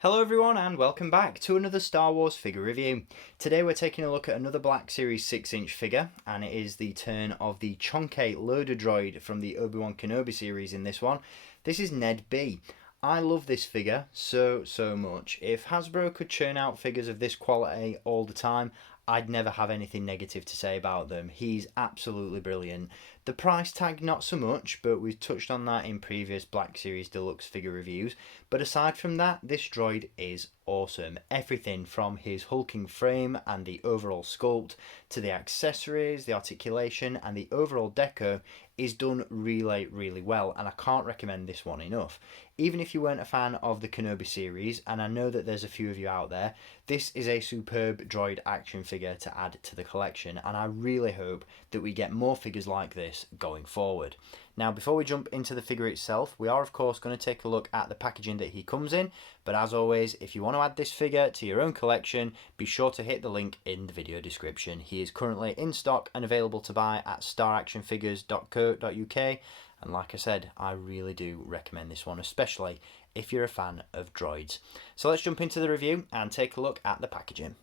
Hello everyone and welcome back to another Star Wars figure review. Today we're taking a look at another Black Series 6-inch figure, and it is the turn of the Chonkei loader droid from the Obi-Wan Kenobi series in this one. This is NED-B. I love this figure so much. If Hasbro could churn out figures of this quality all the time, I'd never have anything negative to say about them. He's absolutely brilliant. The price tag not so much, but we've touched on that in previous Black Series Deluxe figure reviews. But aside from that, this droid is awesome. Everything from his hulking frame and the overall sculpt to the accessories, the articulation and the overall deco is done really well, and I can't recommend this one enough. Even if you weren't a fan of the Kenobi series, and I know that there's a few of you out there, this is a superb droid action figure to add to the collection, and I really hope that we get more figures like this going forward. Now, before we jump into the figure itself, we are of course going to take a look at the packaging that he comes in, but as always, if you want to add this figure to your own collection, be sure to hit the link in the video description. He is currently in stock and available to buy at staractionfigures.co.uk, and like I said, I really do recommend this one, especially if you're a fan of droids. So let's jump into the review and take a look at the packaging.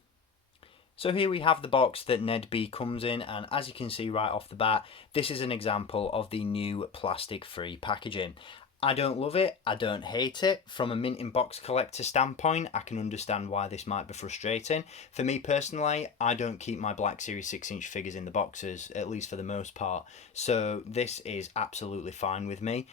So here we have the box that NED-B comes in, and as you can see right off the bat, this is an example of the new plastic-free packaging. I don't love it, I don't hate it. From a mint in box collector standpoint, I can understand why this might be frustrating. For me personally, I don't keep my Black Series 6-inch figures in the boxes, at least for the most part, so this is absolutely fine with me.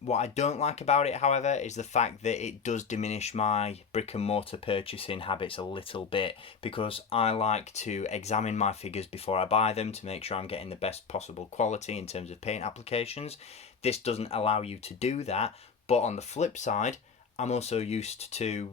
What I don't like about it, however, is the fact that it does diminish my brick and mortar purchasing habits a little bit, because I like to examine my figures before I buy them to make sure I'm getting the best possible quality in terms of paint applications. This doesn't allow you to do that, but on the flip side, I'm also used to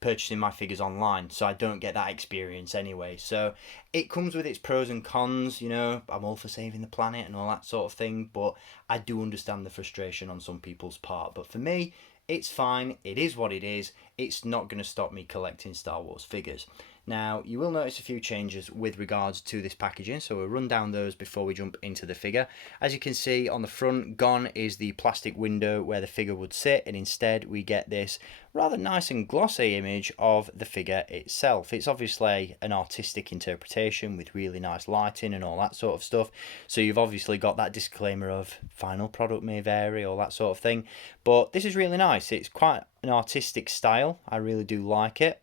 purchasing my figures online, so I don't get that experience anyway. So it comes with its pros and cons, you know, I'm all for saving the planet and all that sort of thing, but I do understand the frustration on some people's part. But for me, it's fine, it is what it is, it's not going to stop me collecting Star Wars figures. Now, you will notice a few changes with regards to this packaging, so we'll run down those before we jump into the figure. As you can see on the front, gone is the plastic window where the figure would sit, and instead we get this rather nice and glossy image of the figure itself. It's obviously an artistic interpretation with really nice lighting and all that sort of stuff, so you've obviously got that disclaimer of final product may vary, all that sort of thing, but this is really nice. It's quite an artistic style, I really do like it.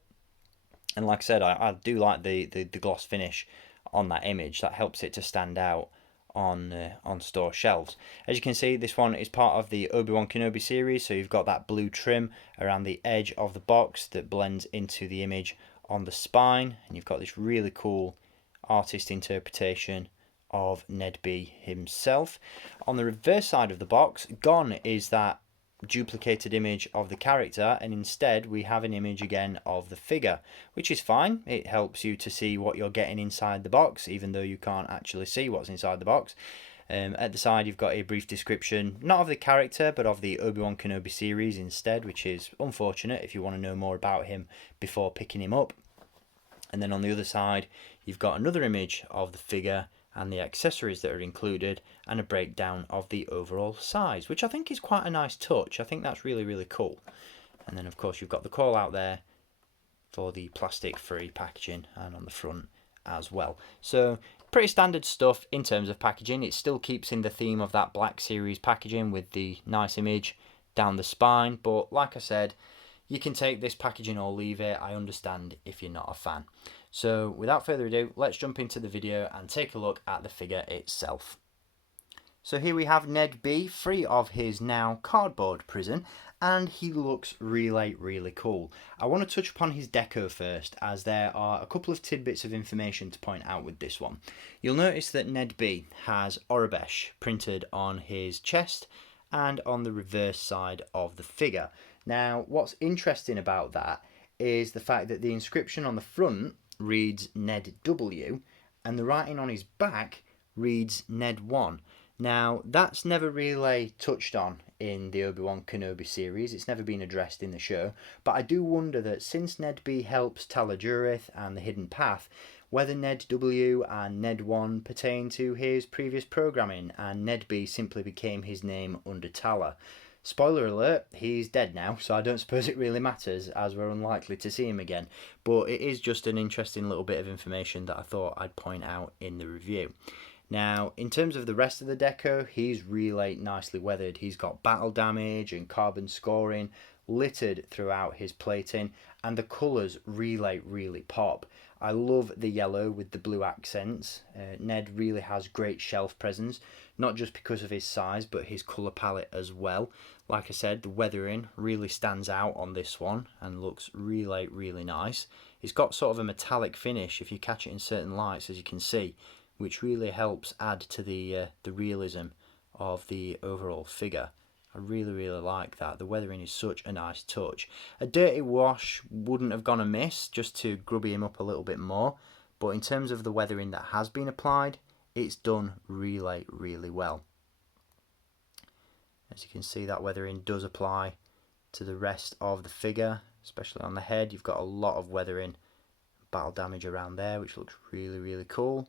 And like I said, I do like the gloss finish on that image. That helps it to stand out on store shelves. As you can see, this one is part of the Obi-Wan Kenobi series, so you've got that blue trim around the edge of the box that blends into the image on the spine, and you've got this really cool artist interpretation of NED-B himself. On the reverse side of the box, gone is that duplicated image of the character, and instead we have an image again of the figure, which is fine. It helps you to see what you're getting inside the box, even though you can't actually see what's inside the box. At the side you've got a brief description, not of the character but of the Obi-Wan Kenobi series instead, which is unfortunate if you want to know more about him before picking him up. And then on the other side you've got another image of the figure and the accessories that are included, and a breakdown of the overall size, which I think is quite a nice touch. I think that's really cool. And then of course you've got the call out there for the plastic free packaging, and on the front as well. So pretty standard stuff in terms of packaging. It still keeps in the theme of that Black Series packaging with the nice image down the spine, but like I said, you can take this packaging or leave it. I understand if you're not a fan. So without further ado, let's jump into the video and take a look at the figure itself. So here we have NED-B free of his now cardboard prison, and he looks really cool. I want to touch upon his deco first, as there are a couple of tidbits of information to point out with this one. You'll notice that NED-B has Aurebesh printed on his chest and on the reverse side of the figure. Now, what's interesting about that is the fact that the inscription on the front reads NED-W, and the writing on his back reads NED-1. Now, that's never really touched on in the Obi-Wan Kenobi series. It's never been addressed in the show, but I do wonder that since NED-B helps Tala Jurith and the Hidden Path, whether NED-W and NED-1 pertain to his previous programming and NED-B simply became his name under Tala. Spoiler alert, he's dead now, so I don't suppose it really matters, as we're unlikely to see him again. But it is just an interesting little bit of information that I thought I'd point out in the review. Now, in terms of the rest of the deco, he's really nicely weathered. He's got battle damage and carbon scoring littered throughout his plating, and the colours really pop. I love the yellow with the blue accents. Ned really has great shelf presence, not just because of his size, but his colour palette as well. Like I said, the weathering really stands out on this one and looks really nice. It's got sort of a metallic finish if you catch it in certain lights, as you can see, which really helps add to the realism of the overall figure. I really like that. The weathering is such a nice touch. A dirty wash wouldn't have gone amiss, just to grubby him up a little bit more, but in terms of the weathering that has been applied, it's done really well. As you can see, that weathering does apply to the rest of the figure, especially on the head. You've got a lot of weathering, battle damage around there, which looks really cool.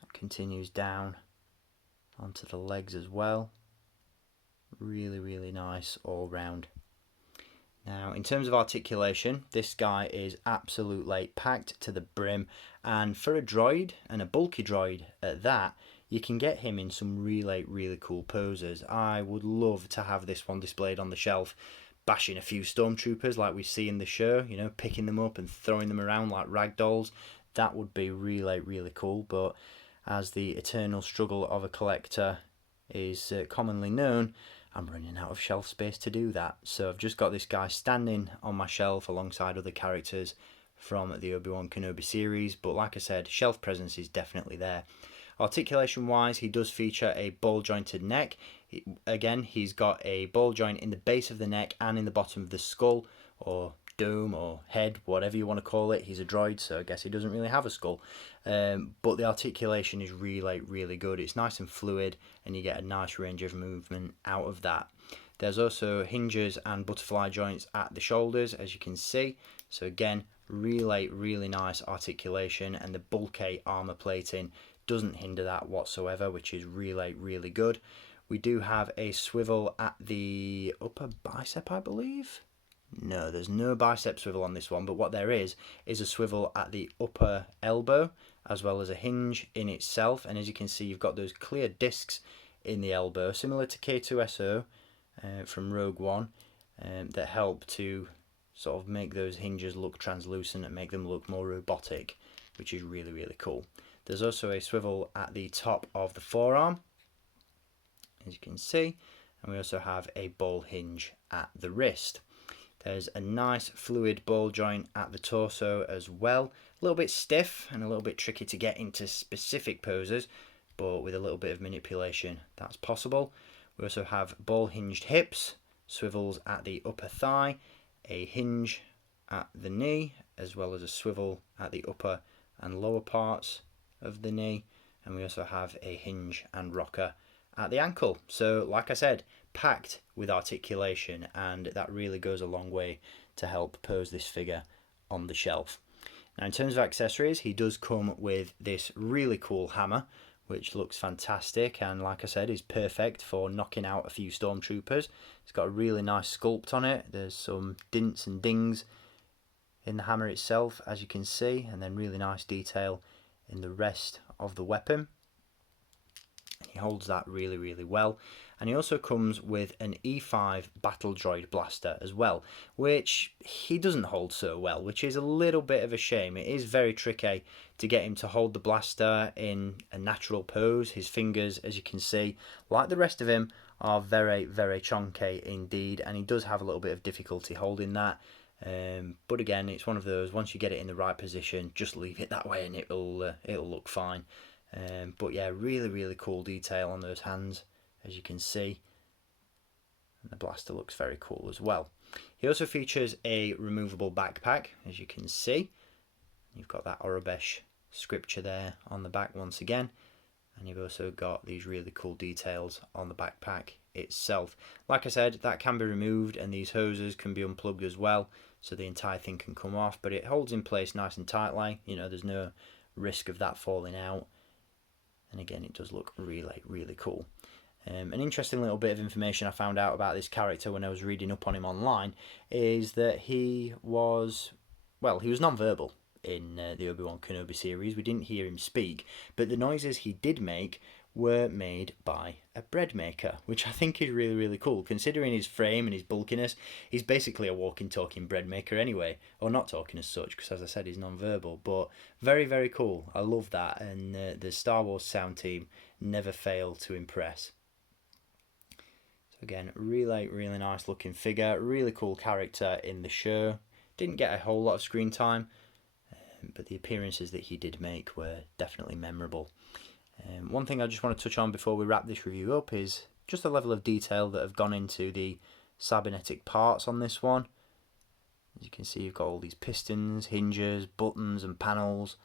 That continues down onto the legs as well. Really nice all round. Now, in terms of articulation, this guy is absolutely packed to the brim, and for a droid, and a bulky droid at that, you can get him in some really cool poses. I would love to have this one displayed on the shelf, bashing a few stormtroopers like we see in the show, you know, picking them up and throwing them around like rag dolls. That would be really cool, but as the eternal struggle of a collector is commonly known, I'm running out of shelf space to do that. So I've just got this guy standing on my shelf alongside other characters from the Obi-Wan Kenobi series, but like I said, shelf presence is definitely there. Articulation wise, he does feature a ball jointed neck. Again, he's got a ball joint in the base of the neck and in the bottom of the skull, or dome, or head, whatever you want to call it. He's a droid, so I guess he doesn't really have a skull. But the articulation is really good. It's nice and fluid, and you get a nice range of movement out of that. There's also hinges and butterfly joints at the shoulders, as you can see. So again, really nice articulation, and the bulky armor plating doesn't hinder that whatsoever, which is really good. We do have a swivel at the upper bicep, I believe. No, there's no bicep swivel on this one, but what there is a swivel at the upper elbow, as well as a hinge in itself. And as you can see, you've got those clear discs in the elbow, similar to K2SO from Rogue One, that help to sort of make those hinges look translucent and make them look more robotic, which is really cool. There's also a swivel at the top of the forearm, as you can see, and we also have a ball hinge at the wrist. There's a nice fluid ball joint at the torso as well. A little bit stiff and a little bit tricky to get into specific poses, but with a little bit of manipulation, that's possible. We also have ball hinged hips, swivels at the upper thigh, a hinge at the knee, as well as a swivel at the upper and lower parts of the knee. And we also have a hinge and rocker at the ankle. So like I said, packed with articulation, and that really goes a long way to help pose this figure on the shelf. Now, in terms of accessories, he does come with this really cool hammer, which looks fantastic, and like I said, is perfect for knocking out a few stormtroopers. It's got a really nice sculpt on it. There's some dints and dings in the hammer itself, as you can see, and then really nice detail in the rest of the weapon. He holds that really well. And he also comes with an E5 battle droid blaster as well, which he doesn't hold so well, which is a little bit of a shame. It is very tricky to get him to hold the blaster in a natural pose. His fingers, as you can see, like the rest of him, are very chunky indeed, and he does have a little bit of difficulty holding that. But again, it's one of those, once you get it in the right position, just leave it that way and it'll look fine. But yeah, really cool detail on those hands, as you can see. And the blaster looks very cool as well. He also features a removable backpack, as you can see. You've got that Aurebesh scripture there on the back once again. And you've also got these really cool details on the backpack itself. Like I said, that can be removed, and these hoses can be unplugged as well, so the entire thing can come off, but it holds in place nice and tightly. You know, there's no risk of that falling out. And again, it does look really cool. An interesting little bit of information I found out about this character when I was reading up on him online is that he was non-verbal in the Obi-Wan Kenobi series. We didn't hear him speak, but the noises he did make were made by a bread maker, which I think is really, really cool. Considering his frame and his bulkiness, he's basically a walking, talking bread maker anyway. Or not talking as such, because as I said, he's non-verbal. But very, very cool. I love that. And the Star Wars sound team never fail to impress. Again, really, really nice looking figure, really cool character in the show. Didn't get a whole lot of screen time, but the appearances that he did make were definitely memorable. One thing I just want to touch on before we wrap this review up is just the level of detail that have gone into the cybernetic parts on this one. As you can see, you've got all these pistons, hinges, buttons and panels.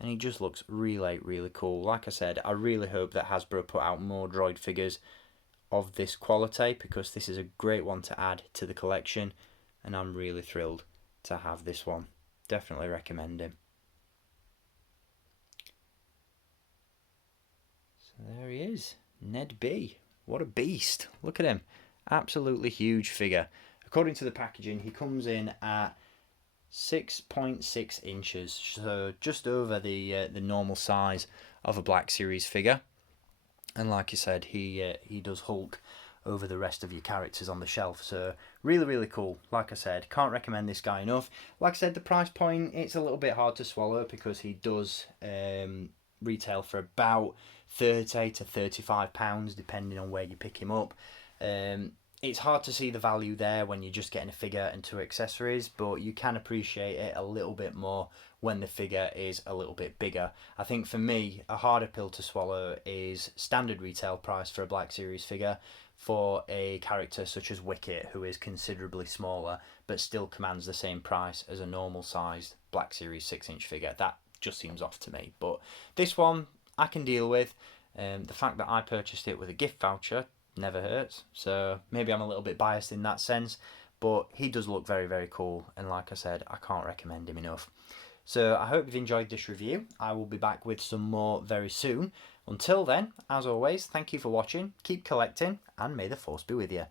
And he just looks really, really cool. Like I said, I really hope that Hasbro put out more droid figures of this quality, because this is a great one to add to the collection, and I'm really thrilled to have this one. Definitely recommend him. So there he is, NED-B. What a beast. Look at him. Absolutely huge figure. According to the packaging, he comes in at 6.6 inches, so just over the normal size of a Black Series figure. And like you said, he does hulk over the rest of your characters on the shelf. So really, really cool. Like I said, can't recommend this guy enough. Like I said, the price point, it's a little bit hard to swallow, because he does retail for about £30 to £35, depending on where you pick him up. It's hard to see the value there when you're just getting a figure and 2 accessories, but you can appreciate it a little bit more when the figure is a little bit bigger. I think for me, a harder pill to swallow is standard retail price for a Black Series figure for a character such as Wicket, who is considerably smaller but still commands the same price as a normal sized Black Series 6-inch figure. That just seems off to me. But this one I can deal with. The fact that I purchased it with a gift voucher never hurts, so maybe I'm a little bit biased in that sense, but he does look very, very cool, and like I said, I can't recommend him enough. So I hope you've enjoyed this review. I will be back with some more very soon. Until then, as always, thank you for watching, keep collecting, and may the Force be with you.